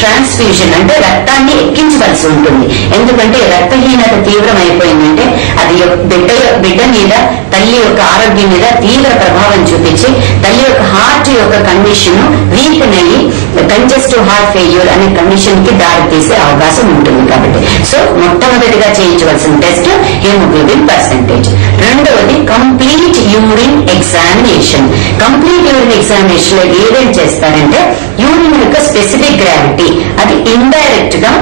Transfusion అంటే రక్తాన్ని ఎక్కించవలసి ఉంటుంది. ఎందుకంటే రక్తహీనత తీవ్రం అయిపోయిందంటే అది బిడ్డ మీద తల్లి యొక్క ఆరోగ్యం మీద తీవ్ర ప్రభావం చూపించి తల్లి యొక్క హార్ట్ యొక్క కండిషన్ వీక్ అయ్యి కంజెస్టివ్ హార్ట్ ఫెయిల్యూర్ అనే కండిషన్ కి దారి తీసే అవకాశం ఉంటుంది. కాబట్టి సో మొట్టమొదటిగా చేయించవలసిన టెస్ట్ హిమోగ్లోబిన్ పర్సెంటేజ్. రెండవది complete urine examination. Complete urine examination లో ఏదేం చేస్తారంటే యూరిన్ యొక్క స్పెసిఫిక్ గ్రావిటీ అది ఇండైరెక్ట్ గా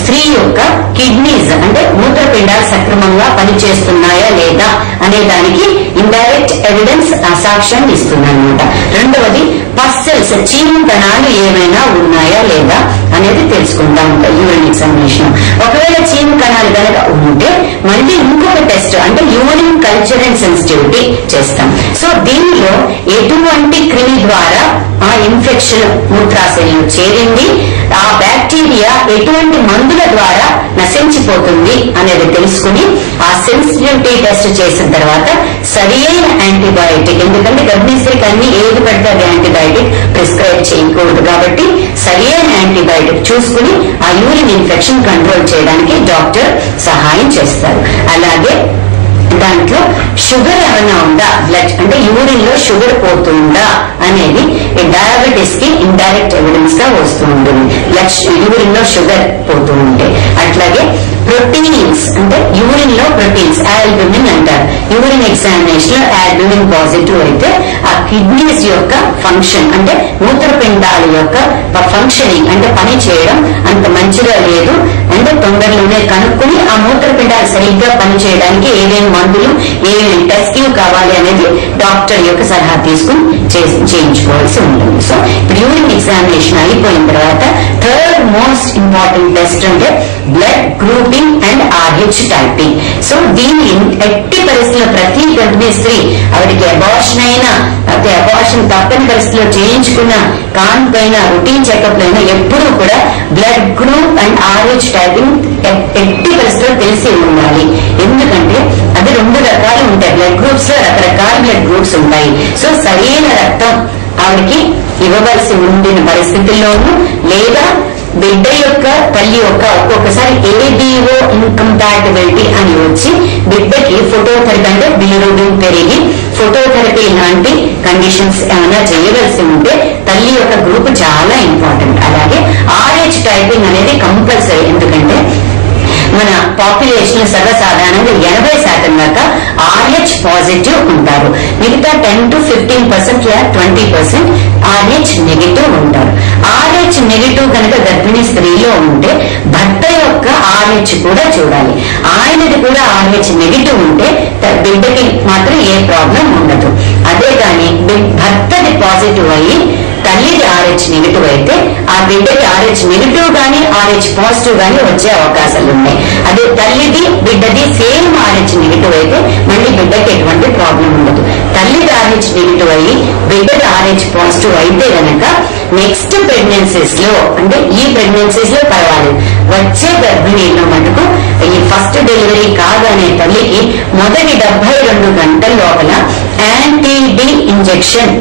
స్త్రీ యొక్క కిడ్నీస్ అంటే మూత్రపిండాలు సక్రమంగా పనిచేస్తున్నాయా లేదా అనే దానికి ఇండైరెక్ట్ ఎవిడెన్స్ సాక్ష్యాన్ని ఇస్తుంది అనమాట. రెండవది పస్సెల్స్ చీము కణాలు ఏమైనా ఉన్నాయా లేదా అనేది తెలుసుకుంటా ఉంటాం యూరిన్ ఎగ్జామినేషన్. ఒకవేళ చీము కణాలు కనుక ఉంటే మళ్ళీ ఇంకొక టెస్ట్ అంటే యూరిన్ కల్చర్ అండ్ సెన్సిటివిటీ చేస్తాం. సో దీనిలో ఎటువంటి క్రిమి ద్వారా ఆ ఇన్ఫెక్షన్ మూత్రాశయంలో చేరింది, ఆ బ్యాక్టీరియా ఎటువంటి మందుల ద్వారా నశించిపోతుంది అనేది తెలుసుకుని ఆ సెన్సిటివిటీ టెస్ట్ చేసిన తర్వాత సరి అయిన యాంటీబయాటిక్, ఎందుకంటే గర్భిణీ స్త్రీకి అన్ని ఏది పడితే అది యాంటీబయాటిక్ ప్రిస్క్రైబ్ చేయకూడదు కాబట్టి సరి అయిన యాంటీబయాటిక్ చూసుకుని ఆ యూరిన్ ఇన్ఫెక్షన్ కంట్రోల్ చేయడానికి డాక్టర్ సహాయం చేస్తారు. అలాగే దాంట్లో షుగర్ ఏమైనా ఉందా, బ్లడ్ అంటే యూరిన్ లో షుగర్ పోతుందా అనేది డయాబెటీస్ కి ఇండైరెక్ట్ ఎవిడెన్స్ గా వస్తూ ఉంటుంది. యూరిన్ లో షుగర్ పోతూ ఉంటే. అట్లాగే ప్రోటీన్స్ అంటే యూరిన్ లో ప్రోటీన్స్ ఆల్బుమిన్ అంటారు. యూరిన్ ఎగ్జామినేషన్ లో ఆల్బుమిన్ పాజిటివ్ అయితే ఆ కిడ్నీస్ యొక్క ఫంక్షన్ అంటే మూత్రపిండాల యొక్క ఫంక్షనింగ్ అంటే పని చేయడం అంత మంచిగా లేదు అంటే తొందరలోనే కనుక్కుని ఆ మూత్రపిండాలు సరిగ్గా పని చేయడానికి ఏమేమి మందులు ఏమేమి టెస్టింగ్ కావాలి అనేది డాక్టర్ యొక్క సలహా తీసుకుని చేయించుకోవాల్సి ఉంటుంది. సో ఇప్పుడు యూరిన్ ఎగ్జామినేషన్ అయిపోయిన తర్వాత థర్డ్ మోస్ట్ ఇంపార్టెంట్ టెస్ట్ అంటే blood grouping and RH typing. So దీన్ని ఎట్టి పరిస్థితుల్లో ప్రతి గర్భిణీ స్త్రీ ఆవిడకి అబార్షన్ అయినా అయితే అబార్షన్ తప్పని పరిస్థితిలో చేయించుకున్న కాన్పైన రొటీన్ చెకప్ అయినా ఎప్పుడూ కూడా blood group and RH typing ఎట్టి పరిస్థితుల్లో తెలిసి ఉండాలి. ఎందుకంటే అది రెండు రకాలు ఉంటాయి. బ్లడ్ గ్రూప్స్ లో రకరకాల బ్లడ్ గ్రూప్స్ ఉంటాయి. సో సరైన రక్తం ఆవిడకి ఇవ్వవలసి ఉండిన పరిస్థితుల్లోనూ లేదా బిడ్డ యొక్క తల్లి యొక్క ఒక్కొక్కసారి ABO ఇన్కంపాటిబిలిటీ అని వచ్చి బిడ్డకి ఫోటోథెరపీ అంటే బిలిరూబిన్ పెరిగి ఫోటోథెరపీ లాంటి కండిషన్స్ ఏమైనా చేయవలసి ఉంటే తల్లి యొక్క గ్రూప్ చాలా ఇంపార్టెంట్. అలాగే RH టైపింగ్ అనేది కంపల్సరీ. ఎందుకంటే మన పాపులేషన్ సర్వసాధారణంగా 80% దాకా RH పాజిటివ్ ఉంటారు. మిగతా 10 to 15% లేదా 20% RH నెగిటివ్ ఉంటారు. RH నెగిటివ్ కనుక గర్భిణీ స్త్రీలో ఉంటే భర్త యొక్క RH కూడా చూడాలి. ఆయనది కూడా RH నెగిటివ్ ఉంటే బిడ్డకి మాత్రం ఏ ప్రాబ్లం ఉండదు. అదే కానీ భర్తది పాజిటివ్ అయ్యి తల్లిది RH నెగిటివ్ అయితే ఆ బిడ్డకి RH నెగిటివ్ గానీ RH పాజిటివ్ గానీ వచ్చే అవకాశాలు ఉన్నాయి. అదే తల్లిది బిడ్డది సేమ్ RH నెగిటివ్ అయితే మళ్ళీ బిడ్డకి ఎటువంటి ప్రాబ్లం ఉండదు. తల్లిది RH నెగిటివ్ అయ్యి బిడ్డది RH పాజిటివ్ అయితే గనక నెక్స్ట్ ప్రెగ్నెన్సీస్ లో అంటే ఈ ప్రెగ్నెన్సీస్ లో పర్వాలేదు. వచ్చే గర్భిణీలో మటుకు ఈ ఫస్ట్ డెలివరీ కాదనే తల్లికి మొదటి 72 గంటల లోపల యాంటీ-డి ఇంజెక్షన్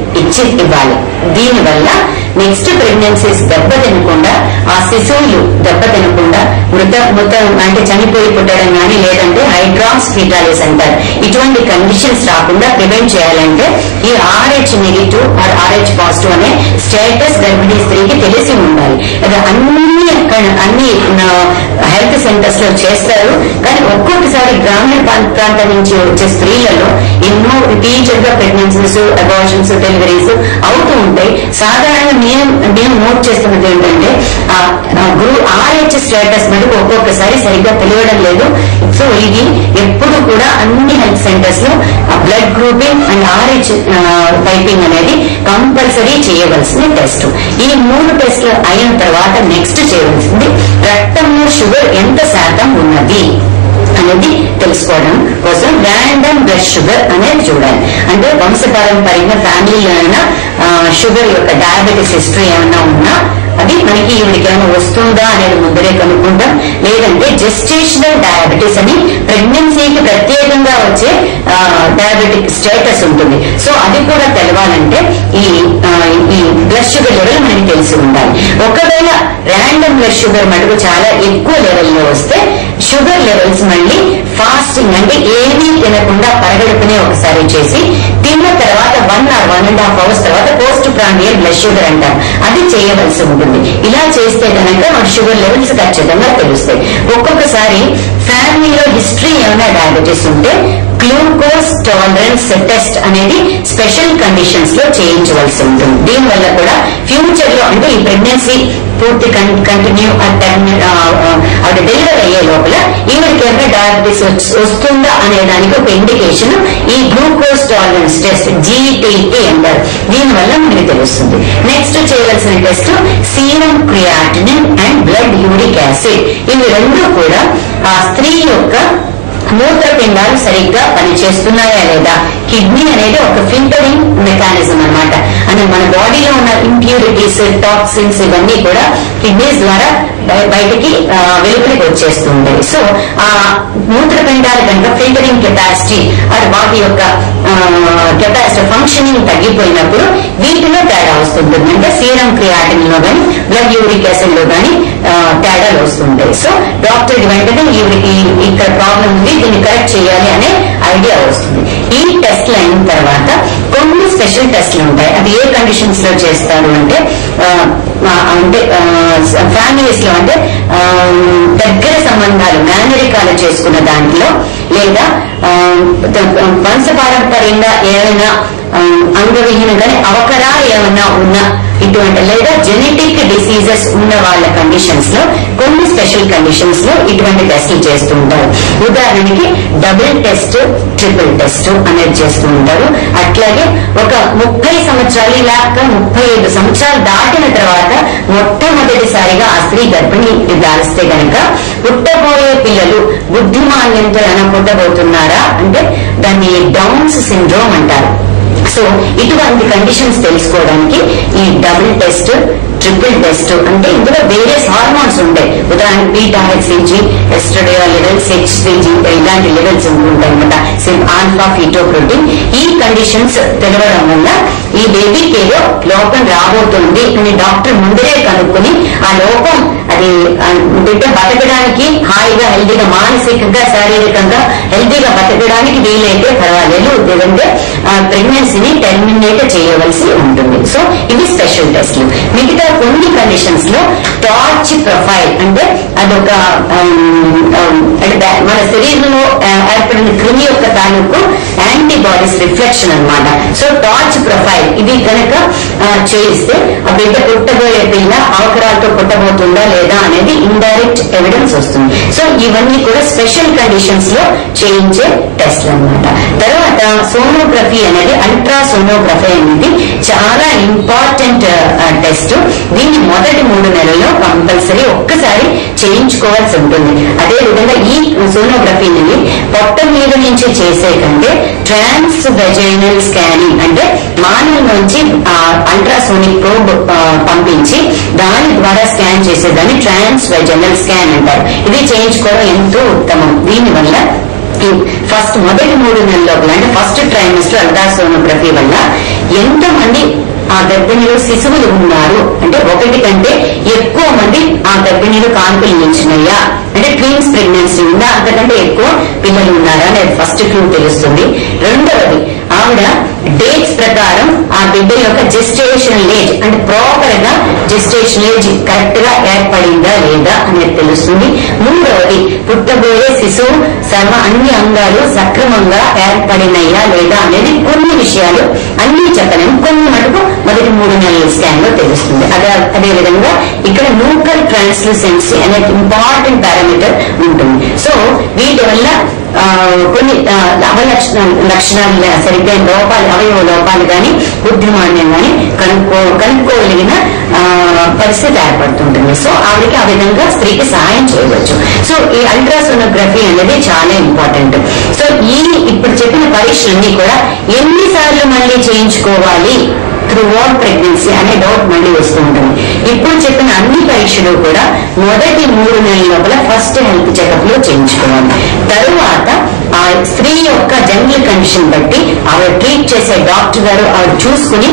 ఇవ్వాలి. దీనివల్ల నెక్స్ట్ ప్రెగ్నెన్సీస్ దెబ్బతినకుండా ఆ శిశువులు దెబ్బతినకుండా మృత అంటే చనిపోయి పుట్టడం కానీ లేదంటే హైడ్రాక్స్ ఫీటాలిస్ అంటారు. ఇటువంటి కండిషన్స్ రాకుండా ప్రివెంట్ చేయాలంటే ఈ RH negative or RH positive అనే స్టేటస్ గర్భిణీ స్త్రీకి తెలిసి ఉండాలి. అది అన్ని హెల్త్ సెంటర్స్ లో చేస్తారు. కానీ ఒక్కొక్కసారి గ్రామీణ ప్రాంతం నుంచి వచ్చే స్త్రీలలో ఎన్నో రిపీటెడ్ గా ప్రెగ్నెన్సీస్, అబార్షన్స్, డెలివరీస్ అవుతూ ఉంటాయి. సాధారణంగా నేను నోట్ చేస్తున్నది ఏంటంటే RH స్టేటస్ మటుకు ఒక్కొక్కసారి సరిగ్గా తెలియడం లేదు. సో ఇది ఎప్పుడు కూడా అన్ని హెల్త్ సెంటర్స్ లో blood grouping and RH typing అనేది కంపల్సరీ చేయవలసిన టెస్ట్. ఈ 3 టెస్టులు అయిన తర్వాత నెక్స్ట్ చేయవలసింది రక్తంలో షుగర్ ఎంత శాతం ఉన్నది అనేది తెలుసుకోవడం కోసం ర్యాండమ్ బ్లడ్ షుగర్ అనేది చూడాలి. అంటే వంశపారంపర్యంగా ఫ్యామిలీలో అయినా షుగర్ యొక్క డయాబెటీస్ హిస్టరీ ఏమైనా ఉన్నా అది మనకి ఈవిడికి ఏమైనా వస్తుందా అనేది ముందరే కనుక్కుంటాం. లేదంటే జెస్టేషనల్ డయాబెటీస్ అని ప్రెగ్నెన్సీకి ప్రత్యేకంగా వచ్చే డయాబెటిక్ స్టేటస్ ఉంటుంది. సో అది కూడా తెలవాలంటే ఈ బ్లడ్ షుగర్ లెవెల్ మనకి తెలిసి ఉండాలి. ఒకవేళ ర్యాండమ్ బ్లడ్ షుగర్ మటుకు చాలా ఎక్కువ లెవెల్లో వస్తే షుగర్ లెవెల్స్ మళ్ళీ ఫాస్టింగ్ అంటే ఏమీ తినకుండా పరగడుపునే ఒకసారి చేసి తిన్న తర్వాత 1 or 1.5 hours తర్వాత పోస్ట్ ప్రాండియల్ బ్లడ్ షుగర్ అంటాం, అది చేయవలసి ఉంటుంది. ఇలా చేస్తే కనుక మన షుగర్ లెవెల్స్ ఖచ్చితంగా తెలుస్తాయి. ఒక్కొక్కసారి ఫ్యామిలీలో హిస్టరీ ఏమైనా డయాబెటీస్ ఉంటే గ్లూకోజ్ టాలరెన్స్ టెస్ట్ అనేది స్పెషల్ కండిషన్స్ లో చేయించవలసి ఉంటుంది. దీనివల్ల కూడా ఫ్యూచర్ లో అంటే ఈ ప్రెగ్నెన్సీ పూర్తి కంటిన్యూ ఆవిడ డెలివరీ అయ్యే లోపల ఈవిడికి ఏమైనా డయాబెటీస్ వస్తుందా అనే దానికి ఒక ఇండికేషన్ ఈ గ్లూకోజ్ టాలరెన్స్ టెస్ట్ GTT అంటారు. దీనివల్ల మనకి తెలుస్తుంది. నెక్స్ట్ చేయవలసిన test serum creatinine and blood uric acid. ఇవి రెండు కూడా ఆ స్త్రీ యొక్క మూత్రపిండాలు సరిగ్గా పనిచేస్తున్నాయా లేదా. కిడ్నీ అనేది ఒక ఫిల్టరింగ్ మెకానిజం అన్నమాట. అంటే మన బాడీలో ఉన్న ఇంప్యూరిటీస్, టాక్సిన్స్ ఇవన్నీ కూడా కిడ్నీస్ ద్వారా బయటికి వెలుపలికి వచ్చేస్తూ ఉంటాయి. సో ఆ మూత్రపిండాల కనుక ఫిల్టరింగ్ కెపాసిటీ అది వాటి యొక్క కెపాసిటీ ఫంక్షనింగ్ తగ్గిపోయినప్పుడు వీటిలో తేడా వస్తుంటుంది. అంటే సీరం క్రియాటిన్ లో కానీ బ్లడ్ యూరిక్ యాసిడ్ లో కానీ తేడాలు వస్తుంటాయి. సో డాక్టర్ వెంటనే ఈవిడికి ఇక్కడ ప్రాబ్లం ఉంది, దీన్ని కరెక్ట్ చేయాలి అనే ఐడియా వస్తుంది. ఈ టెస్ట్లు అయిన తర్వాత కొన్ని స్పెషల్ టెస్ట్లు ఉంటాయి. అది ఏ కండిషన్స్ లో చేస్తారు అంటే ఫ్యామిలీస్ లో అంటే దగ్గర సంబంధాలు మేనరికాలు చేసుకున్న దాంట్లో లేదా వంశపారంపర్యంగా ఏమైనా అంగవిహీనంగానే అవకరాలు ఏమన్నా ఉన్నా ఇటువంటి లేదా జెనెటిక్ డిసీజెస్ ఉన్న వాళ్ళ కండిషన్స్ లో కొన్ని స్పెషల్ కండిషన్స్ లో ఇటువంటి టెస్టులు చేస్తూ ఉంటారు. ఉదాహరణకి డబుల్ టెస్ట్, ట్రిపుల్ టెస్ట్ అనేది చేస్తూ ఉంటారు. అట్లాగే ఒక 30 సంవత్సరాలు లేక 35 సంవత్సరాలు దాటిన తర్వాత మొట్టమొదటిసారిగా ఆ స్త్రీ గర్భిణి దాల్స్తే కనుక పుట్టబోయే పిల్లలు బుద్ధిమాన్యంతో ఏమైనా పుట్టబోతున్నారా అంటే దాన్ని డౌన్స్ సిండ్రోమ్ అంటారు. సో ఇటువంటి కండిషన్స్ తెలుసుకోవడానికి ఈ డబుల్ టెస్ట్, ట్రిపుల్ టెస్ట్ అంటే ఇందులో వేరియస్ హార్మోన్స్ ఉంటాయి. ఉదాహరణ బీటా హెచ్సిజి, ఎస్ట్రోడియోల్ లెవెల్స్, HCG ఇలాంటి లెవెల్స్ ఉంటాయి అనమాట. ఆల్ఫా ఫీటోప్రోటీన్. ఈ కండిషన్స్ తెలవడం వల్ల ఈ బేబీకి ఏదో లోపం రాబోతుంది అని డాక్టర్ ముందరే కనుక్కొని ఆ లోపం అది బిడ్డ బతకడానికి హాయిగా హెల్దీగా మానసికంగా శారీరకంగా హెల్దీగా బతకడానికి వీలైతే పర్వాలేదు, లేదంటే ప్రెగ్నెన్సీని టెర్మినేట్ చేయవలసి ఉంటుంది. సో ఇవి స్పెషల్ టెస్ట్లు. మిగతా కొన్ని కండిషన్స్ లో టార్చ్ ప్రొఫైల్ అంటే అదొక మన శరీరంలో ఏర్పడిన క్రిమి యొక్క తాలూకు యాంటీబాడీస్ రిఫ్లెక్షన్ అన్నమాట. సో టార్చ్ ప్రొఫైల్ ఇది కనుక చేయిస్తే ఆ బిడ్డ పుట్టబోయే పిల్ల అవకరాలతో పుట్టబోతుందా లేదా అనేది ఇండైరెక్ట్ ఎవిడెన్స్ వస్తుంది. సో ఇవన్నీ కూడా స్పెషల్ కండిషన్స్ లో చేయించే టెస్ట్లు అన్నమాట. తర్వాత సోనోగ్రఫీ అనేది అల్ట్రాసోనోగ్రఫీ అనేది చాలా ఇంపార్టెంట్ టెస్ట్. దీన్ని మొదటి 3 నెలల్లో కంపల్సరీ ఒక్కసారి చేయించుకోవాల్సి ఉంటుంది. అదే విధంగా ఈ సోనోగ్రఫీని పొట్ట మీద నుంచి చేసే కంటే ట్రాన్స్ వెజైనల్ స్కానింగ్ అంటే మానవ నుంచి అల్ట్రాసోనిక్ ప్రోబ్ పంపించి దాని ద్వారా స్కాన్ చేసేదాన్ని ట్రాన్స్ వెజైనల్ స్కాన్ అంటారు. ఇది చేయించుకోవడం ఎంతో ఉత్తమం. దీనివల్ల ఫస్ట్ మొదటి 3 నెలల లోపల అంటే ఫస్ట్ ట్రైమిస్టర్ అల్ట్రాసోనోగ్రఫీ వల్ల ఎంతమంది ఆ గర్భిణిలో శిశువులు ఉన్నారు అంటే 1 కంటే ఎక్కువ మంది ఆ గర్భిణిలో కాన్పులు నిలిచినయ్యా అంటే ట్విన్స్ ప్రెగ్నెన్సీ ఉందా, అంతకంటే ఎక్కువ పిల్లలు ఉన్నారా అనేది ఫస్ట్ క్లూ తెలుస్తుంది. రెండవది ఆవిడ డేట్స్ ప్రకారం ఆ బిడ్డ యొక్క జెస్టేషనల్ ఏజ్ అంటే ప్రాపర్ గా జెస్టేషనల్ ఏజ్ కరెక్ట్ గా ఏర్పడిందా లేదా అనేది తెలుస్తుంది. మూడవది పుట్టబోయే శిశువు అన్ని అంగాలు సక్రమంగా ఏర్పడినయ్యా లేదా అనేది కొన్ని విషయాలు అన్ని చెప్పలేము, కొన్ని మటుకు మొదటి 3 నెలల స్కాన్ లో తెలుస్తుంది. అదే విధంగా ఇక్కడ న్యూకల్ ట్రాన్స్లూసెన్సీ అనే ఇంపార్టెంట్ పారామీటర్ ఉంటుంది. సో వీటి వల్ల కొన్ని లక్షణాలు సరిగ్గా లోపాలు అవయవ లోపాలు కానీ బుద్ధిమాన్యం కానీ కనుక్కోగలిగిన పరిస్థితి ఏర్పడుతుంటుంది. సో ఆవిడకి ఆ విధంగా స్త్రీకి సహాయం చేయవచ్చు. సో ఈ అల్ట్రాసోనోగ్రఫీ అనేది చాలా ఇంపార్టెంట్. సో ఇప్పుడు చెప్పిన పరీక్షలన్నీ కూడా ఎన్నిసార్లు మళ్ళీ చేయించుకోవాలి త్రూ అవుట్ ప్రెగ్నెన్సీ అనే డౌట్ మళ్ళీ వస్తూ ఉంటుంది. ఇప్పుడు చెప్పిన అన్ని పరీక్షలు కూడా మొదటి 3 నెలల లోపల ఫస్ట్ హెల్త్ చెకప్ లో చేయించుకోవాలి. తరువాత ఆ స్త్రీ యొక్క జనరల్ కండిషన్ బట్టి ఆవిడ ట్రీట్ చేసే డాక్టర్ గారు ఆవిడ చూసుకుని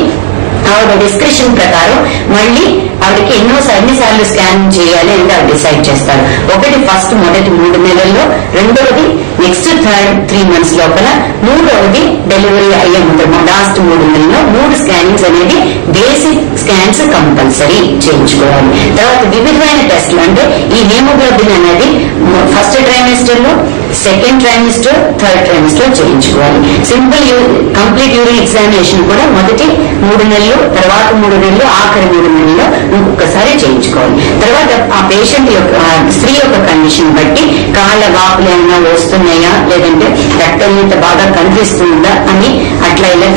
ఆవిడ డిస్క్రిప్షన్ ప్రకారం మళ్ళీ ఆవిడకి ఎన్నిసార్లు స్కాన్ చేయాలి అనేది ఆవిడ డిసైడ్ చేస్తారు. ఒకటి ఫస్ట్ మొదటి 3 నెలల్లో, రెండవది నెక్స్ట్ 3 months లోపల, మూడవది డెలివరీ అయ్యే ముందు లాస్ట్ 3 నెలల్లో 3 స్కానింగ్స్ అనేది బేసిక్ స్కాన్స్ కంపల్సరీ చేయించుకోవాలి. తర్వాత వివిధమైన టెస్టులు అంటే ఈ హీమోగ్లోబిన్ అనేది ఫస్ట్ ట్రైమిస్టర్ లో, సెకండ్ ట్రైమిస్టర్, థర్డ్ ట్రైమిస్టర్ లో చేయించుకోవాలి. సింపుల్ కంప్లీట్ యూరిన్ ఎగ్జామినేషన్ కూడా మొదటి 3 నెలలు, తర్వాత 3 నెలలు, ఆఖరి 3 నెలల్లో ఇంకొకసారి చేయించుకోవాలి. తర్వాత ఆ పేషెంట్ యొక్క స్త్రీ యొక్క కండిషన్ బట్టి కాళ్ళ వాపులు ఏమైనా వస్తున్నాయా, లేదంటే రక్తహీనత బాగా కనిపిస్తుందా అని, అట్లా ఇలా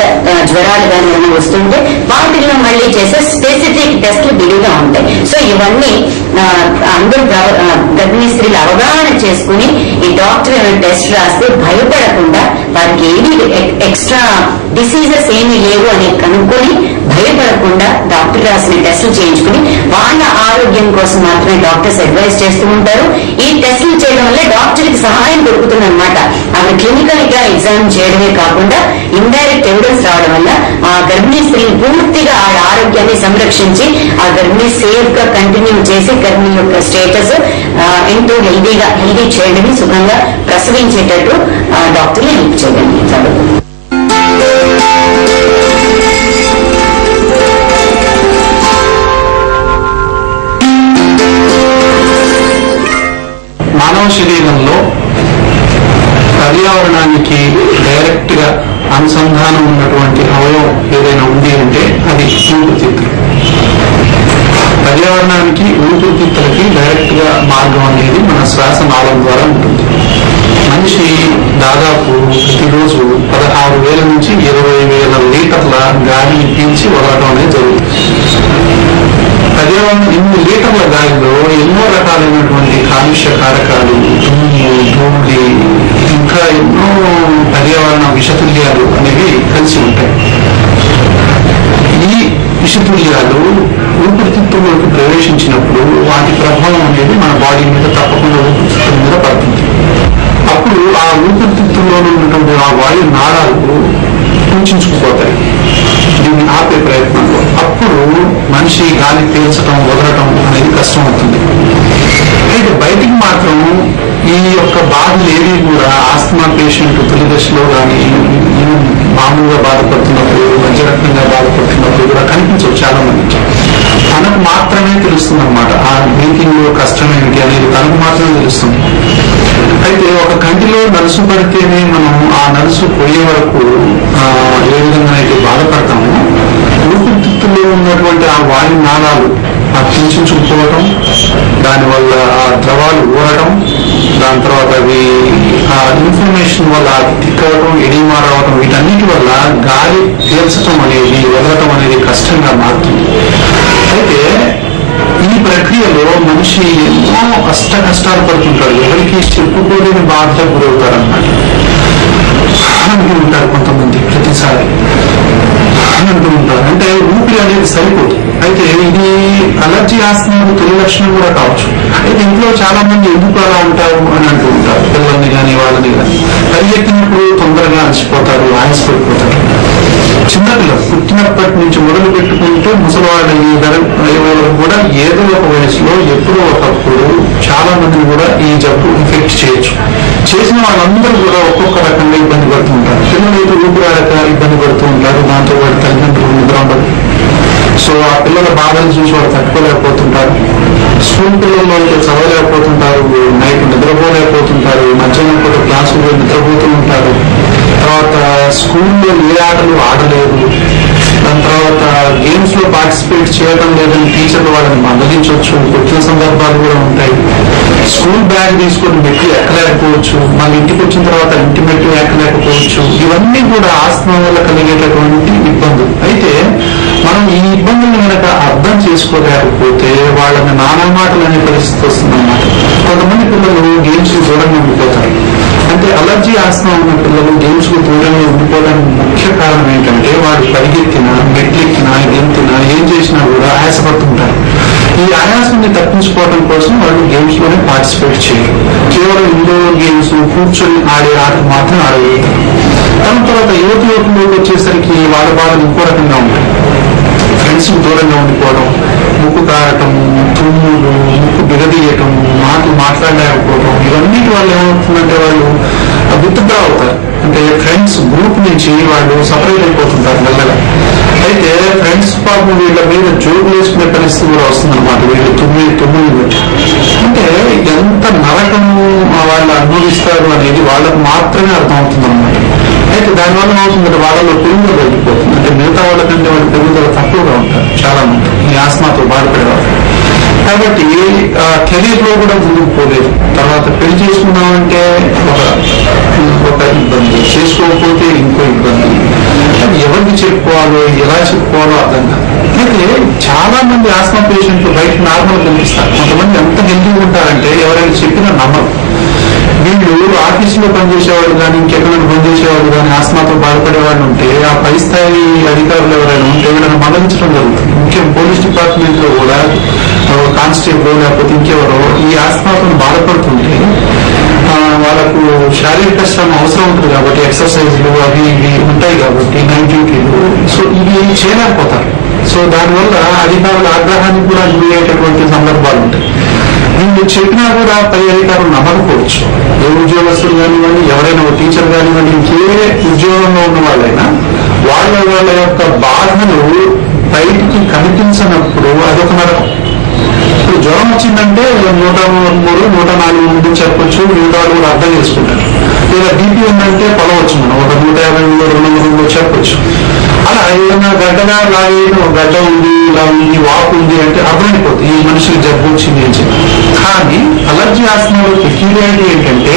జ్వరాలు కానీ ఏమైనా వస్తుంటే వాటిల్లో మళ్ళీ చేసే స్పెసిఫిక్ టెస్ట్లు విడిగా ఉంటాయి. సో ఇవన్నీ అందరూ గర్భిణీ స్త్రీలు అవగాహన చేసుకుని ఈ డాక్టర్ ఏమైనా టెస్ట్ రాస్తే భయపడకుండా వారికి ఏమి ఎక్స్ట్రా డిసీజెస్ ఏమీ లేవు అని కనుక్కొని భయపడకుండా డాక్టర్ రాసిన టెస్టులు చేయించుకుని వాళ్ళ ఆరోగ్యం కోసం మాత్రమే డాక్టర్స్ అడ్వైజ్ చేస్తూ ఉంటారు. ఈ టెస్టులు చేయడం వల్ల డాక్టర్ కి సహాయం దొరుకుతుంది అనమాట. ఆవిడ క్లినికల్ గా ఎగ్జామిన్ చేయడమే కాకుండా ఇండైరెక్ట్ ఎవిడెన్స్ రావడం వల్ల ఆ గర్భిణీ స్త్రీని పూర్తిగా ఆ ఆరోగ్యాన్ని సంరక్షించి ఆ గర్భిణీ సేఫ్ గా కంటిన్యూ చేసి గర్భిణీ యొక్క స్టేటస్ ఎంతో హెల్దీ చేయడం, సుఖంగా ప్రసవించేటట్టు డాక్టర్లు హెల్ప్ చేయగలుగుతారు. మానవ శరీరంలో పర్యావరణానికి డైరెక్ట్ గా అనుసంధానం ఉన్నటువంటి అవయవం ఏదైనా ఉంది అంటే అది ఊపిరితిత్తులు. పర్యావరణానికి ఊపిరితిత్తులకి డైరెక్ట్ గా మార్గం అనేది మన శ్వాస నాళం ద్వారా ఉంటుంది. మనిషి దాదాపు ప్రతిరోజు 16,000 నుంచి 20,000 లీటర్ల గాలిని పీల్చి వదలడం అనేది జరుగుతుంది. పర్యావరణం 8 లీటర్ల గాలిలో ఎన్నో రకాలైనటువంటి కాలుష్య కారకాలు, ధూళి, ఇంకా ఎన్నో పర్యావరణ విషతుల్యాలు అనేవి కలిసి ఉంటాయి. ఈ విషతుల్యాలు ఊపిరితిత్తుల్లోకి ప్రవేశించినప్పుడు వాటి ప్రభావం అనేది మన బాడీ మీద తప్పకుండా ఊపిరితిత్తుల మీద పడుతుంది. అప్పుడు ఆ ఊపిరితిత్తుల్లో ఉన్నటువంటి ఆ వాయు నాళాలు కుంచుకుపోతాయి దీన్ని ఆపే ప్రయత్నంలో. అప్పుడు మనిషి గాలి పీల్చడం, వదలటం అనేది కష్టం అవుతుంది. అయితే బయటికి మాత్రం ఈ యొక్క బాధలు ఏవి కూడా ఆస్తమా పేషెంట్ తొలి దశలో కానీ మామూలుగా బాధపడుతున్నప్పుడు, మధ్యరకంగా బాధపడుతున్నప్పుడు కూడా కనిపించవు చాలా మందికి. తనకు మాత్రమే తెలుస్తుంది అన్నమాట ఆ బ్రీతింగ్ లో కష్టం ఏమిటి అనేది తనకు మాత్రమే తెలుస్తుంది. అయితే ఒక కంటిలో నలుసు పడితేనే మనం ఆ నలుసు పోయే వరకు ఏ విధంగా అయితే బాధపడతామో, ఊపిరితిత్తుల్లో ఉన్నటువంటి ఆ వాయు నాళాలు కుంచుకుపోవటం, దానివల్ల ఆ ద్రవాలు ఊరడం, దాని తర్వాత అవి ఆ ఇన్ఫర్మేషన్ వల్ల తిక్కవడం, ఎడిమా రావడం, వీటన్నిటి వల్ల గాలి పీల్చడం అనేది, వదలటం అనేది కష్టంగా మారుతుంది. అయితే ఈ ప్రక్రియలో మనిషి ఎన్నో కష్టాలు పడుతుంటాడు. ఎవరికి చెప్పుకోలేని బాధ గురవుతారన్నమాట. అంటూ ఉంటారు కొంతమంది, ప్రతిసారి అంటూ ఉంటారు. అంటే ఊపిరి అనేది సరిపోదు. అయితే ఇది అలర్జీ ఆస్తమాకు తొలి లక్షణం కూడా కావచ్చు. అయితే ఇంట్లో చాలా మంది ఎందుకు అలా ఉంటారు అని అంటూ ఉంటారు. పిల్లల్ని కానీ వాళ్ళని కానీ పరిగెత్తినప్పుడు తొందరగా అలసిపోతారు, ఆయాసపడిపోతారు. చిన్నపిల్లలు పుట్టినప్పటి నుంచి మొదలు పెట్టుకుంటూ ముసలివాళ్ళు కూడా ఏదో ఒక వయసులో ఎప్పుడో ఒకప్పుడు చాలా మందిని కూడా ఈ జబ్బు ఎఫెక్ట్ చేయొచ్చు. చేసిన వాళ్ళందరూ కూడా ఒక్కొక్క రకంగా ఇబ్బంది పడుతూ ఉంటారు. పిల్లలు అయితే ఊపిరాడక ఇబ్బంది పడుతూ ఉంటారు. దాంతో వాడి తల్లిదండ్రులు నిద్ర ఉండదు. సో ఆ పిల్లల బాధలు చూసి వాళ్ళు తట్టుకోలేకపోతుంటారు. స్కూల్ పిల్లల్లో అయితే చదవలేకపోతుంటారు, నైట్ నిద్రపోలేకపోతుంటారు, మధ్యాహ్నం కూడా క్లాసులో నిద్రపోతూ ఉంటారు. తర్వాత స్కూల్లో ఏ ఆటలు ఆడలేదు, దాని తర్వాత గేమ్స్ లో పార్టిసిపేట్ చేయడం లేదని టీచర్లు వాళ్ళని మందలించవచ్చు, కొట్టిన సందర్భాలు కూడా ఉంటాయి. స్కూల్ బ్యాగ్ తీసుకొని మెట్లు ఎక్కలేకపోవచ్చు, మళ్ళీ ఇంటికి వచ్చిన తర్వాత ఇంటి మెట్లు ఎక్కలేకపోవచ్చు. ఇవన్నీ కూడా ఆస్తమా వల్ల కలిగేటటువంటి ఇబ్బందులు. అయితే మనం ఈ ఇబ్బందులను కనుక అర్థం చేసుకోలేకపోతే వాళ్ళని నానా మాటలు అనే పరిస్థితి వస్తుందన్నమాట. కొంతమంది పిల్లలు గేమ్స్ దూరంగా ఉండిపోతారు. అంటే అలర్జీ ఆస్మా ఉన్న పిల్లలు గేమ్స్ కు దూరంగా ఉండిపోవడానికి ముఖ్య కారణం ఏంటంటే వాడు పరిగెత్తినా మెట్లెక్కినా గెంతినా ఏం చేసినా కూడా ఆయాసపడుతుంటారు. ఈ ఆయాసాన్ని తప్పించుకోవడం కోసం వాళ్ళు గేమ్స్ లోనే పార్టిసిపేట్ చేయరు. కేవలం ఇండోర్ గేమ్స్ కూర్చొని ఆడే ఆటలు మాత్రం ఆడగలుగుతారు. తర్వాత యువకులకు వచ్చేసరికి వాళ్ళ బాధలు ఇంకో రకంగా ఉంటాయి. ఫ్రెండ్స్ దూరంగా ఉండిపోవడం, ముక్కు కారటం, తుమ్ములు, ముక్కు బిగదీయటం, మాట్లాడలేకపోవడం, ఇవన్నిటి వల్ల ఏమవుతుందంటే వాళ్ళు విత్డ్రా అవుతారు. అంటే ఫ్రెండ్స్ గ్రూప్ నుంచి వాళ్ళు సపరేట్ అయిపోతుంటారు మెల్లగా. అయితే ఫ్రెండ్స్ పాపం వీళ్ళ మీద జోకులు వేసుకునే పరిస్థితి కూడా వస్తుందన్నమాట. వీళ్ళు తుమ్మిని బట్టి అంటే ఎంత నరకము వాళ్ళు అనుభవిస్తారు అనేది వాళ్ళకు మాత్రమే అర్థమవుతుంది అనమాట. అయితే దానివల్ల ఏమవుతుందంటే వాళ్ళలో పెరుగుదల తగ్గిపోతుంది. అంటే మిగతా వాళ్ళకంటే వాళ్ళ పెరుగుదల తక్కువగా ఉంటారు చాలా మంది ఈ ఆస్మాతో బాధపడేవాళ్ళు. కాబట్టి కెరీర్ లో కూడా ముందుకు పోలేదు. తర్వాత పెళ్లి చేసుకున్నామంటే ఒక ఇబ్బంది, చేసుకోకపోతే ఇంకో ఇబ్బంది. ఎవరికి చెప్పుకోవాలో ఎలా చెప్పుకోవాలో అర్థం కాదు. అయితే చాలా మంది ఆస్మా పేషెంట్లు బయట నార్మల్ కనిపిస్తారు. కొంతమంది ఎంత హెల్తీగా ఉంటారంటే ఎవరైనా చెప్పినా నమ్మరు. వీళ్ళు ఆఫీసులో పనిచేసేవాళ్ళు కానీ ఇంకెక్కడైనా పనిచేసేవాళ్ళు కానీ ఆస్మాతో బాధపడేవాళ్ళు ఉంటే ఆ పై స్థాయి అధికారులు ఎవరైనా ఉంటే వీళ్ళని మందలించడం జరుగుతుంది. ముఖ్యం పోలీస్ డిపార్ట్మెంట్ లో కూడా కానిస్టేబుల్ లేకపోతే ఇంకెవరో ఈ ఆస్మాతో బాధపడుతుంటే వాళ్ళకు శారీరక శ్రమ అవసరం ఉంటుంది కాబట్టి ఎక్సర్సైజ్లు అవి ఇవి ఉంటాయి కాబట్టి నైట్ డ్యూటీలు, సో ఇవి చేయలేకపోతారు. సో దానివల్ల అధికారుల ఆగ్రహానికి కూడా గురయ్యేటటువంటి సందర్భాలు ఉంటాయి. వీళ్ళు చెప్పినా కూడా పై అధికారులు నమ్మకపోవచ్చు. ఏ ఉద్యోగస్తులు కానివ్వండి, ఎవరైనా టీచర్ కానివ్వండి, ఇంకే ఉద్యోగంలో ఉన్న వాళ్ళైనా వాళ్ళ యొక్క బాధలు బయటికి కనిపించినప్పుడు అదొక నరకం. ఇప్పుడు జ్వరం వచ్చిందంటే 103, 104 ముందు చెప్పొచ్చు, మిగతా వాళ్ళు కూడా అర్థం చేసుకుంటారు. లేదా బీపీ ఉందంటే పొలవచ్చు, మనం ఒక 150, 200 చెప్పొచ్చు. అలా ఏదైనా గడ్డగా లాగేయడం, గడ్డ ఉంది, ఇలా ఉంది, వాపు ఉంది అంటే అర్థమైపోతుంది ఈ మనిషికి జబ్బు వచ్చింది అని చెప్పి. కానీ అలర్జీ ఆస్మాలో పెక్యులారిటీ ఏంటంటే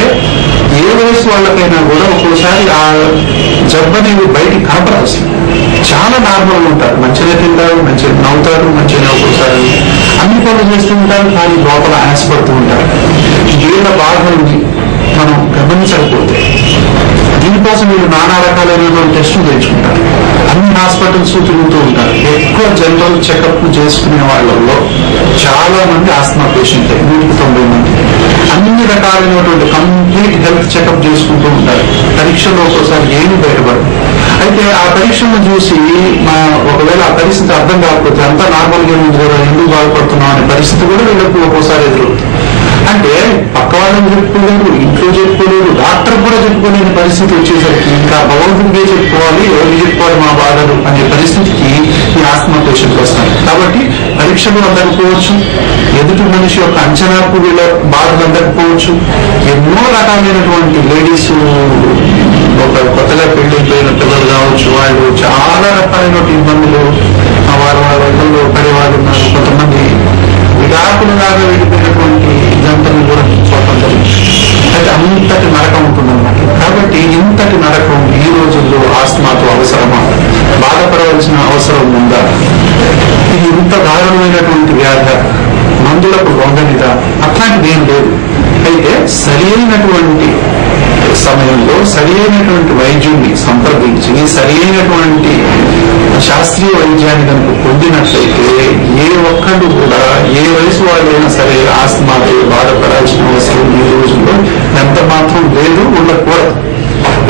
ఏ వయసు వాళ్ళకైనా కూడా ఒక్కోసారి ఆ జబ్బు అనేది బయటికి కనపడాల్సి చాలా నార్మల్గా ఉంటారు. మంచిగా తింటారు, మంచిగా నవ్వుతారు, మంచిగా ఒక్కోసారి అన్ని పనులు చేస్తూ ఉంటారు, కానీ లోపల ఆయాసపడుతూ ఉంటారు. వీళ్ళ బాధ ఉంది మనం గమనించకపోతే దీనికోసం వీళ్ళు నానా రకాలైనటువంటి టెస్టులు తెచ్చుకుంటారు. అన్ని హాస్పిటల్స్ తిరుగుతూ ఉంటారు. ఎక్కువ జనరల్ చెకప్ చేసుకునే వాళ్ళలో చాలా మంది ఆస్మా పేషెంట్, 190 మంది. అన్ని రకాలైనటువంటి కంప్లీట్ హెల్త్ చెకప్ చేసుకుంటూ ఉంటారు. పరీక్షలో ఒక్కోసారి ఏమి బయటపడదు. అయితే ఆ పరీక్షలను చూసి ఒకవేళ ఆ పరిస్థితి అర్థం కాకపోతే అంతా నార్మల్గా ఉంది కదా, ఎందుకు బాధపడుతున్నాం అనే పరిస్థితి కూడా వీళ్ళకు ఒక్కోసారి ఎదురవుతుంది. అంటే పక్క వాళ్ళని చెప్పుకోలేరు, ఇంట్లో చెప్పుకోలేరు, డాక్టర్ కూడా చెప్పుకోలేని పరిస్థితి వచ్చేసరికి ఇంకా భగవంతుడికే చెప్పుకోవాలి, ఎవరికి చెప్పుకోవాలి మా బాధలు అనే పరిస్థితికి ఈ ఆస్మా పేషెంట్లు వస్తారు. కాబట్టి పరీక్షలు అందకపోవచ్చు, ఎదుటి మనిషి యొక్క అంచనాకు వీళ్ళ బాధలు అందకపోవచ్చు. ఎన్నో రకాలైనటువంటి లేడీస్, ఒక కొత్తగా పెళ్లిపోయిన పిల్లలు కావచ్చు, వాళ్ళు చాలా రకాలైన ఇబ్బందులు వాళ్ళ ఇళ్ళలో పడేవాళ్ళు ఉన్నారు. కొంతమంది విడాకులులాగా వెళ్ళిపోయినటువంటి జంతువులు కూడా చూడటం జరిగింది. అయితే అంతటి నరకం ఉంటుందన్నమాట. కాబట్టి ఇంతటి నరకం ఈ రోజుల్లో ఆస్మాతో అవసరమా, బాధపడవలసిన అవసరం ఉందా, ఇది ఇంత దారుణమైనటువంటి వ్యాధి, మందులకు లొంగనిదా, అట్లాంటిది ఏం లేదు. అయితే సరి అయినటువంటి సమయంలో సరి అయినటువంటి వైద్యుడిని సంప్రదించి సరి అయినటువంటి శాస్త్రీయ వైద్యాన్ని కనుక పొందినట్లయితే ఏ ఒక్కళ్ళు కూడా ఏ వయసు వాళ్ళైనా సరే ఆస్మాతో బాధపడాల్సిన అవసరం ఈ రోజుల్లో ఎంత మాత్రం లేదు, ఉండకూడదు.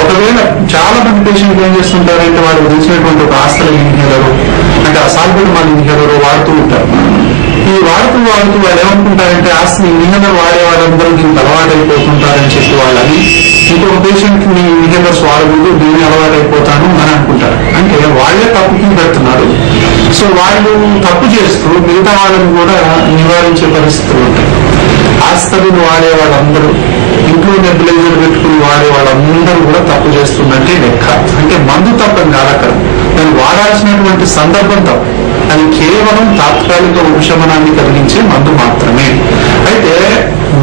ఒకవేళ చాలా మంది పేషెంట్లు ఏం చేస్తుంటారంటే వాళ్ళు తెలిసినటువంటి ఒక ఆస్తల ఇన్హేలర్ అంటే అసాల్బుటమాల్ ఇన్హేలర్ వాడుతూ ఉంటారు. ఈ వాడుతూ వాళ్ళు ఏమనుకుంటారంటే ఆస్తి ఇన్హేలర్ వాడే వాళ్ళందరూ దీనికి అలవాటైపోతుంటారని చెప్పి వాళ్ళని ఇంకొక పేషెంట్ ని ఇన్హేలర్స్ వాడకూడదు, దీన్ని అలవాటైపోతాను అని అనుకుంటారు. అంటే వాళ్ళే తప్పుకి పెడుతున్నారు. సో వాళ్ళు తప్పు చేస్తూ మిగతా వాళ్ళని కూడా నివారించే పరిస్థితులు ఉంటాయి. ఆస్తలను వాడే వాళ్ళందరూ, ఇంట్లో నెబులైజర్ పెట్టుకుని వాడే వాళ్ళందరూ కూడా తప్పు చేస్తుందంటే లెక్క. అంటే మందు తప్పని కాదు అక్కడ, దాన్ని వాడాల్సినటువంటి సందర్భం తప్పు. అది కేవలం తాత్కాలిక ఉపశమనాన్ని కలిగించే మందు మాత్రమే. అయితే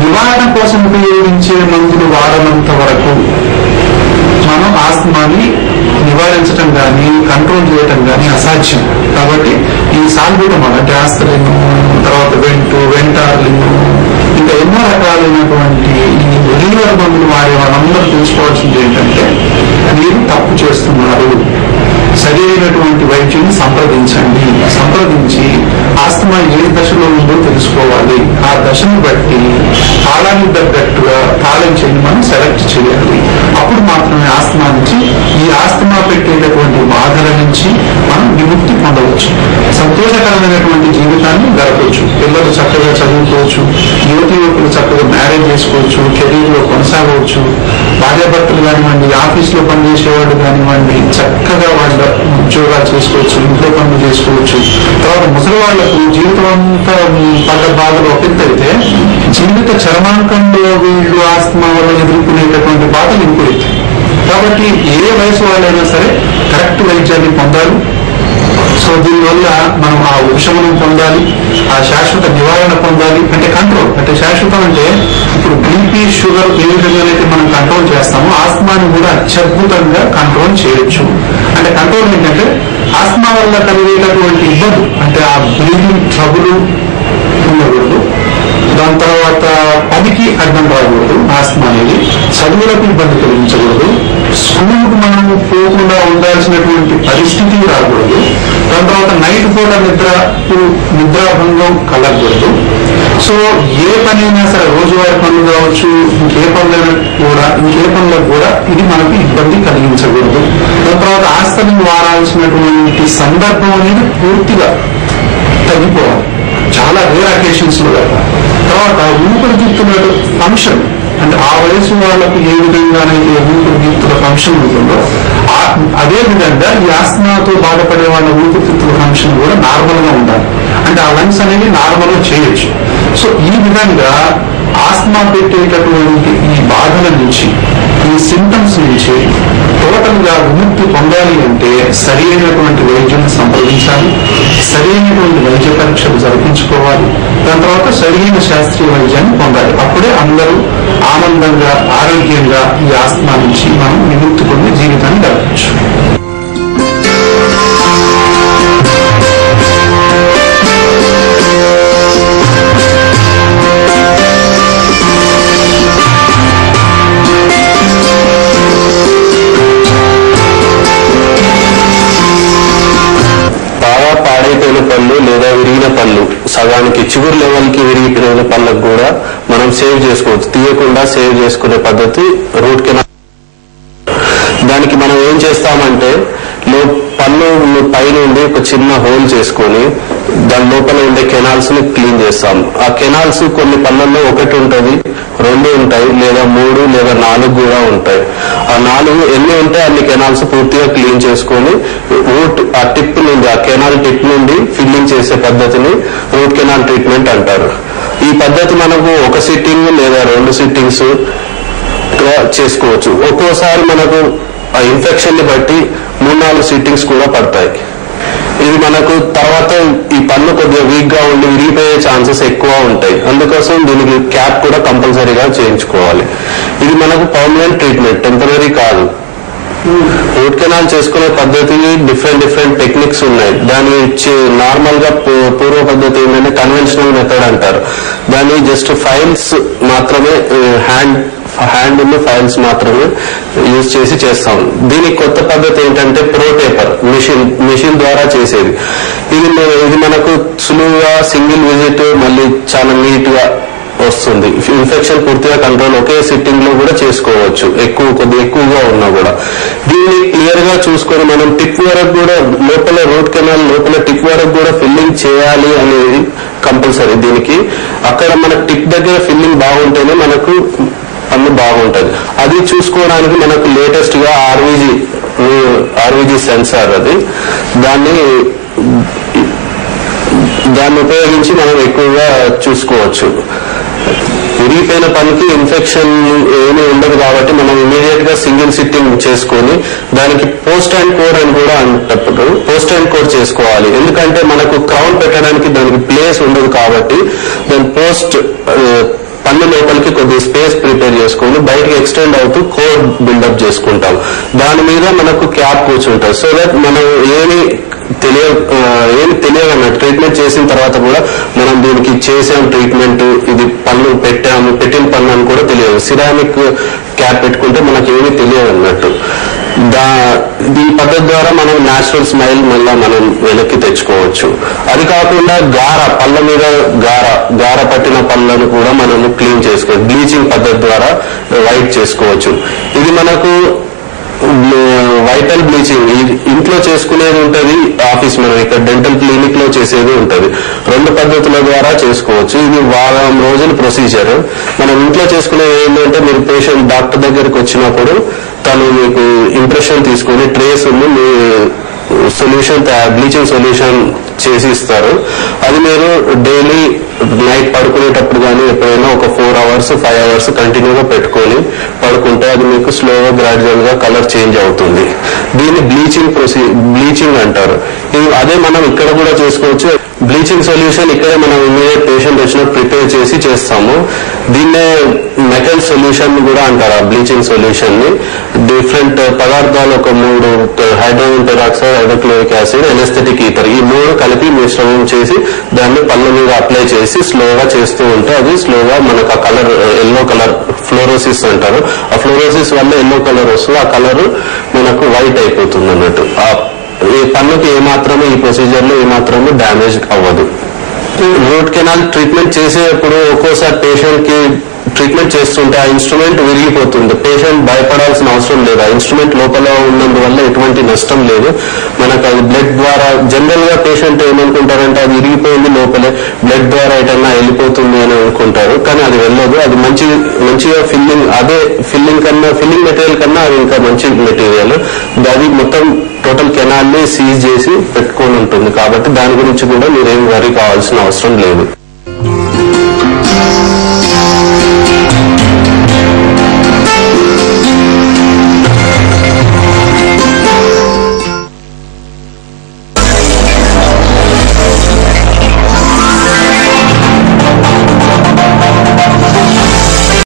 నివారణ కోసం ఉపయోగించే మందులు వాడనంత వరకు మనం ఆస్మాని నివారించడం కానీ కంట్రోల్ చేయటం కానీ అసాధ్యం. కాబట్టి ఈ సాల్బుటమాల్ అంటే ఆస్త్రిన్, తర్వాత వెంటార్లిన్, ఇంకా ఎన్నో రకాలైనటువంటి ఈ రెగ్యులర్ మందులు వాడే వాళ్ళందరూ తెలుసుకోవాల్సింది ఏంటంటే మీరు తప్పు చేస్తున్నారు. సరైనటువంటి వైద్యుని సంప్రదించి ఆస్తమా ఏ దశలో ఉందో తెలుసుకోవాలి. ఆ దశను బట్టి తాళానికి తగ్గట్టుగా తాళం చేయని మనం సెలెక్ట్ చేయాలి. అప్పుడు మాత్రమే ఆస్తమా నుంచి, ఈ ఆస్తమా పెట్టేటటువంటి బాధల నుంచి మనం విముక్తి పొందవచ్చు. సంతోషకరమైనటువంటి జీవితాన్ని గడపవచ్చు. పిల్లలు చక్కగా చదువుకోవచ్చు, యువకులు చక్కగా మ్యారేజ్ చేసుకోవచ్చు, కెరీర్ లో కొనసాగవచ్చు. భార్యాభర్తలు కానివ్వండి, ఆఫీస్ లో పనిచేసేవాళ్ళు కానివ్వండి, చక్కగా వాళ్ళ ఉద్యోగాలు చేసుకోవచ్చు, ఇంట్లో పనులు చేసుకోవచ్చు. తర్వాత ముసలి వాళ్లకు జీవితం అంతా పడ్డ బాధలు ఒకంతైతే జీవిత చరమాంకంలో వీళ్ళు ఆస్తమా వల్ల ఎదుర్కొనేటటువంటి బాధలు ఇంకొకటి. కాబట్టి ఏ వయసు వాళ్ళైనా సరే కరెక్ట్ వైద్యాన్ని పొందాలి. సో దీనివల్ల మనం ఆ ఉపశమనం పొందాలి, ఆ శాశ్వత నివారణ పొందాలి. అంటే కంట్రోల్, అంటే శాశ్వతం అంటే ఇప్పుడు బీపీ షుగర్ ఏ విధంగానైతే మనం కంట్రోల్ చేస్తామో ఆస్తమాని కూడా అత్యద్భుతంగా కంట్రోల్ చేయొచ్చు. అంటే కంట్రోల్ ఏంటంటే ఆస్తమా వల్ల కలిగేటటువంటి ఇబ్బంది, అంటే ఆ బ్రీదింగ్ ట్రబుల్ ఉండకూడదు. దాని తర్వాత పనికి అడ్డం రాకూడదు. ఆస్తమా అనేది చదువులకు ఇబ్బంది కలిగించకూడదు. స్కూల్కు మనం పోకుండా ఉండాల్సినటువంటి పరిస్థితి రాకూడదు. దాని తర్వాత నైట్ పూట నిద్రాభంగం కలగకూడదు. సో ఏ పనైనా సరే, రోజువారీ పనులు కావచ్చు, ఇంకే పనులకు కూడా ఇది మనకు ఇబ్బంది కలిగించకూడదు. దాని తర్వాత ఆస్తని వాడాల్సినటువంటి సందర్భం అనేది పూర్తిగా తగ్గిపోవాలి, చాలా రేర్ అకేషన్స్ లో. తర్వాత ఊపిరితిత్తుల ఫంక్షన్, అంటే ఆ వయసు వాళ్ళకు ఏ విధంగానైతే ఊపిరితిత్తుల ఫంక్షన్ ఉంటుందో అదే విధంగా ఈ ఆస్తమాతో బాధపడే వాళ్ళ ఊపిరితిత్తుల ఫంక్షన్ కూడా నార్మల్ గా ఉండాలి. అంటే ఆ లంగ్స్ అనేవి నార్మల్ గా చేయొచ్చు. సో ఈ విధంగా ఆస్తమా పెట్టేటటువంటి ఈ బాధల నుంచి, ఈ సింటమ్స్ నుంచి టోటల్ గా విముక్తి పొందాలి అంటే సరి అయినటువంటి వైద్యులను సంప్రదించాలి, సరైనటువంటి వైద్య పరీక్షలు జరిపించుకోవాలి. దాని తర్వాత సరైన శాస్త్రీయ వైద్యాన్ని పొందాలి. అప్పుడే అందరూ ఆనందంగా, ఆరోగ్యంగా ఈ ఆస్తమా నుంచి మనం విముక్తి పొంది జీవితాన్ని గడపచ్చు. పళ్ళు లేదా విరిగిన పళ్ళు, సగానికి చిగురు లెవెల్ కి విరిగిపోయిన పళ్ళకు కూడా మనం సేవ్ చేసుకోవచ్చు. తీయకుండా సేవ్ చేసుకునే పద్ధతి రూట్ కెనాల్. దానికి మనం ఏం చేస్తామంటే పళ్ళు పైనుండి ఒక చిన్న హోల్ చేసుకొని దాని లోపల ఉండే కెనాల్స్ ని క్లీన్ చేస్తాం. ఆ కెనాల్స్ కొన్ని పళ్ళల్లో ఒకటి ఉంటుంది, 2 ఉంటాయి, లేదా 3 లేదా 4 కూడా ఉంటాయి. ఆ 4 ఎన్ని ఉంటే అన్ని కెనాల్స్ పూర్తిగా క్లీన్ చేసుకొని రూట్ ఆ టిప్ నుండి, ఆ కెనాల్ టిప్ నుండి ఫిల్లింగ్ చేసే పద్ధతిని రూట్ కెనాల్ ట్రీట్మెంట్ అంటారు. ఈ పద్ధతి మనకు ఒక సిట్టింగ్ లేదా 2 సిట్టింగ్స్ చేసుకోవచ్చు. ఒక్కోసారి మనకు ఆ ఇన్ఫెక్షన్ ని బట్టి 3-4 సిట్టింగ్స్ కూడా పడతాయి. ఇది మనకు తర్వాత ఈ పన్ను కొద్దిగా వీక్ గా ఉండి విరిగిపోయే ఛాన్సెస్ ఎక్కువ ఉంటాయి. అందుకోసం దీనికి క్యాప్ కూడా కంపల్సరీగా చేయించుకోవాలి. ఇది మనకు పర్మనెంట్ ట్రీట్మెంట్, టెంపరీ కాదు. రూట్ కెనాల్ చేసుకునే పద్ధతి డిఫరెంట్ టెక్నిక్స్ ఉన్నాయి. దాని నార్మల్ గా పూర్వ పద్ధతి ఏంటంటే కన్వెన్షనల్ మెథడ్ అంటారు. దాన్ని జస్ట్ ఫైల్స్ మాత్రమే, హ్యాండ్ ఫైల్స్ మాత్రమే యూజ్ చేసి చేస్తాం. దీనికి కొత్త పద్ధతి ఏంటంటే ప్రోటేపర్, మిషన్ ద్వారా చేసేది. ఇది మనకు సులువుగా సింగిల్ విజిట్, మళ్ళీ చాలా నీట్ గా వస్తుంది. ఇన్ఫెక్షన్ పూర్తిగా కంట్రోల్ ఒకే సిట్టింగ్ లో కూడా చేసుకోవచ్చు, కొద్దిగా ఎక్కువగా ఉన్నా కూడా. దీన్ని క్లియర్ గా చూసుకొని మనం టిప్ వరకు కూడా, లోపల రూట్ కెనాల్ లోపల టిప్ వరకు కూడా ఫిల్లింగ్ చేయాలి అనేది కంపల్సరీ. దీనికి అక్కడ మన టిప్ దగ్గర ఫిల్లింగ్ బాగుంటేనే మనకు పన్ను బాగుంటది. అది చూసుకోవడానికి మనకు లేటెస్ట్ గా ఆర్వీజీ సెన్సార్, అది దాన్ని ఉపయోగించి మనం ఎక్కువగా చూసుకోవచ్చు. విరిగిపోయిన పనికి ఇన్ఫెక్షన్ ఏమీ ఉండదు కాబట్టి మనం ఇమీడియట్ గా సింగిల్ సిట్టింగ్ చేసుకొని దానికి పోస్ట్ అండ్ కోడ్ అని కూడా అంటప్పుడు పోస్ట్ అండ్ కోడ్ చేసుకోవాలి. ఎందుకంటే మనకు క్రౌన్ పెట్టడానికి దానికి ప్లేస్ ఉండదు కాబట్టి దాని పోస్ట్ పన్ను లోపలికి కొద్ది స్పేస్ ప్రిపేర్ చేసుకుని బయటకి ఎక్స్టెండ్ అవుతూ కోడ్ బిల్డప్ చేసుకుంటాం. దాని మీద మనకు క్యాప్ కూర్చుంటాం. సో దట్ మనం ఏమి ఏమి తెలియదన్నట్టు. ట్రీట్మెంట్ చేసిన తర్వాత కూడా మనం దీనికి చేసాం ట్రీట్మెంట్, ఇది పన్ను పెట్టిన పన్ను అని కూడా తెలియదు. సిరామిక్ క్యాప్ పెట్టుకుంటే మనకి ఏమీ తెలియదు అన్నట్టు. ఈ పద్ధతి ద్వారా మనం న్యాచురల్ స్మైల్ మళ్ళా మనం వెనక్కి తెచ్చుకోవచ్చు. అది కాకుండా పళ్ళ మీద గార పట్టిన పళ్ళను కూడా మనము క్లీన్ చేసుకోవచ్చు. బ్లీచింగ్ పద్ధతి ద్వారా వైట్ చేసుకోవచ్చు. ఇది మనకు వైటల్ బ్లీచింగ్ ఇంట్లో చేసుకునేది ఉంటది, ఆఫీస్ మనం ఇక్కడ డెంటల్ క్లినిక్ లో చేసేది ఉంటది. 2 పద్ధతుల ద్వారా చేసుకోవచ్చు. ఇది వారం రోజుల ప్రొసీజర్. మనం ఇంట్లో చేసుకునేది ఏంటంటే, మీరు పేషెంట్ డాక్టర్ దగ్గరికి వచ్చినప్పుడు తను మీకు ఇంప్రెషన్ తీసుకుని ట్రేస్ మీ సొల్యూషన్ బ్లీచింగ్ సొల్యూషన్ చేసి ఇస్తారు. అది మీరు డైలీ నైట్ పడుకునేటప్పుడు కానీ ఎప్పుడైనా ఒక 4 hours 5 hours కంటిన్యూగా పెట్టుకొని పడుకుంటే అది మీకు స్లోగా గ్రాడ్యువల్ గా కలర్ చేంజ్ అవుతుంది. దీన్ని బ్లీచింగ్ అంటారు. అదే మనం ఇక్కడ కూడా చేసుకోవచ్చు. బ్లీచింగ్ సొల్యూషన్ ఇక్కడే మనం ఇమీడియట్ పేషెంట్ వచ్చినప్పుడు ప్రిపేర్ చేసి చేస్తాము. దీన్నే మెటల్ సొల్యూషన్ కూడా అంటారు. ఆ బ్లీచింగ్ సొల్యూషన్ ని డిఫరెంట్ పదార్థాలు, ఒక 3 hydrogen peroxide, hydrochloric acid, anaesthetic ether, ఈ 3 కలిపి మిశ్రమం చేసి దాన్ని పళ్ళ మీద అప్లై చేసి స్లోగా చేస్తూ ఉంటే అది స్లోగా మనకు ఆ కలర్ ఎల్లో కలర్ ఫ్లోరోసిస్ అంటారు. ఆ ఫ్లోరోసిస్ వల్ల ఎల్లో కలర్ వస్తుంది. ఆ కలర్ మనకు వైట్ అయిపోతుంది అన్నట్టు. ఈ పన్నుకి ఏమాత్రము ఈ ప్రొసీజర్ లో ఏమాత్రము డ్యామేజ్ అవ్వదు. రూట్ కెనాల్ ట్రీట్మెంట్ చేసేటప్పుడు ఒక్కోసారి పేషెంట్ కి ట్రీట్మెంట్ చేస్తుంటే ఆ ఇన్స్ట్రుమెంట్ విరిగిపోతుంది. పేషెంట్ భయపడాల్సిన అవసరం లేదు. ఆ ఇన్స్ట్రుమెంట్ లోపల ఉన్నందువల్ల ఎటువంటి నష్టం లేదు. మనకు అది బ్లడ్ ద్వారా జనరల్ గా పేషెంట్ ఏమనుకుంటారంటే అది విరిగిపోయింది, లోపలే బ్లడ్ ద్వారా ఎటన్నా వెళ్ళిపోతుంది అని అనుకుంటారు. కానీ అది వెళ్ళదు. అది మంచిగా ఫిల్లింగ్ మెటీరియల్ కన్నా అది ఇంకా మంచి మెటీరియల్. అది మొత్తం టోటల్ కెనాల్ ని సీజ్ చేసి పెట్టుకొని ఉంటుంది. కాబట్టి దాని గురించి కూడా మీరేం వరీ కావాల్సిన అవసరం లేదు.